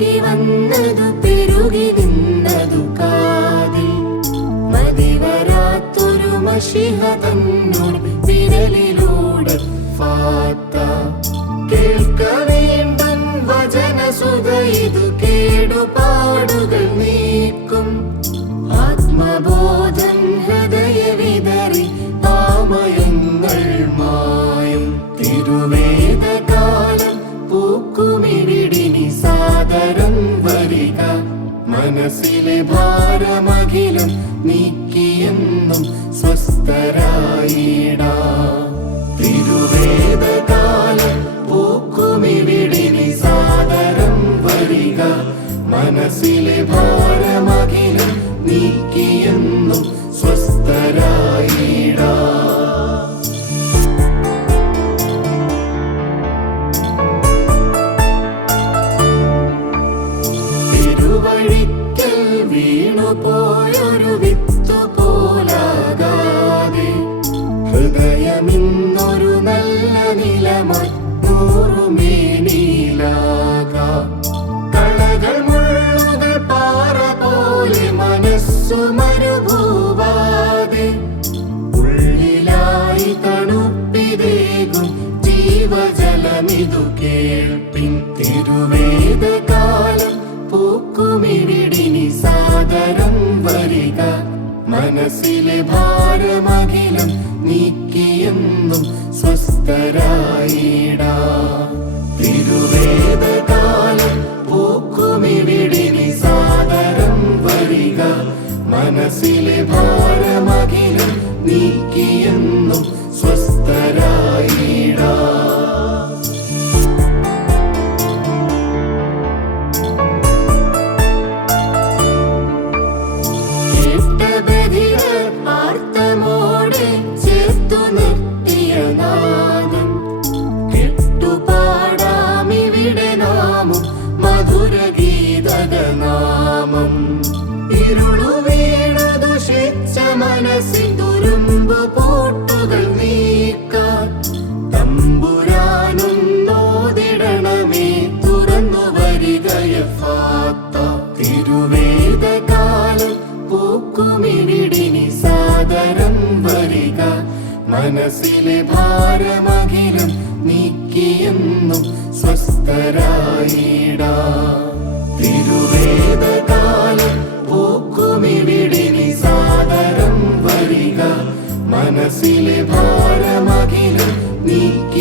ഒഴുകി വന്നതു പെരുകി നിന്നതു കാതിൽ മതിവരാത്തൊരു മഷിഹ തന്നോട് വിരലിലൂടെ ഫാത്ത കേൾക്ക വീണ്ടും വചനസുധ ഇതു കേടുപാടുകൾ നീക്കും ആത്മബോധം ഹൃദയ വിതറി ആമയങ്ങൾ മായും തിരുവേദകാലം പൂക്കുമിവിടിനി സാദരം വരിക മനസ്സിലെ ഭാരമഖിലം നീക്കിയെന്നും സ്വസ്ഥരായിടാ തിരുവേദകാലം പൂക്കുമിവിടിനി സാദരം വരിക മനസ്സിലെ ഭാരമഖിലം നീക്കിയെന്നും സ്വസ്ഥരായിടാ തിരുവഴിക്കൽ വീണുപോയൊരു വിത്തു പോലാകാതെ ഹൃദയമിന്നൊരു നല്ല നിലമായി നൂറുമേനിയിലാകാം കളകൾ മുള്ളുകൾ പാറ പോലെ മനസ്സു മരുഭൂവാതെ ഉള്ളിലായി തണുപ്പിതേകും ജീവജലമിതു കേൾപ്പിൻ തിരുവേദകാലം പൂക്കുമിവിടിനി സാദരം വരിക മനസ്സിലെ ഭാരമഖിലം നീക്കിയെന്നും സ്വസ്ഥരായിടാ തിരുവേദകാലം പൂക്കുമിവിടിനി സാദരം വരിക മനസ്സിലെ ഭാരമഖിലം നീക്കിയെന്നും സ്വസ്ഥരായിടാ മധുരഗീതനാമം ഇരുളു വീണു ദുഷിച്ച മനസ്സിൽ തുരുമ്പു പൂട്ടുകൾ നീക്കാൻ തമ്പുരാനും നോദിടണമേ തുറന്നു വരികയ ഫാത്ത തിരുവേദകാലം പൂക്കുമിവിടിനി സാദരം വരിക മനസ്സിലെ ഭാരമഖിലം നീക്കിയെന്നും സ്വസ്ഥരായിടാ തിരുവേദകാലം പൂക്കുമിവിടിനി സാദരം വരിക മനസ്സിലെ ഭാരമഖിലം നീ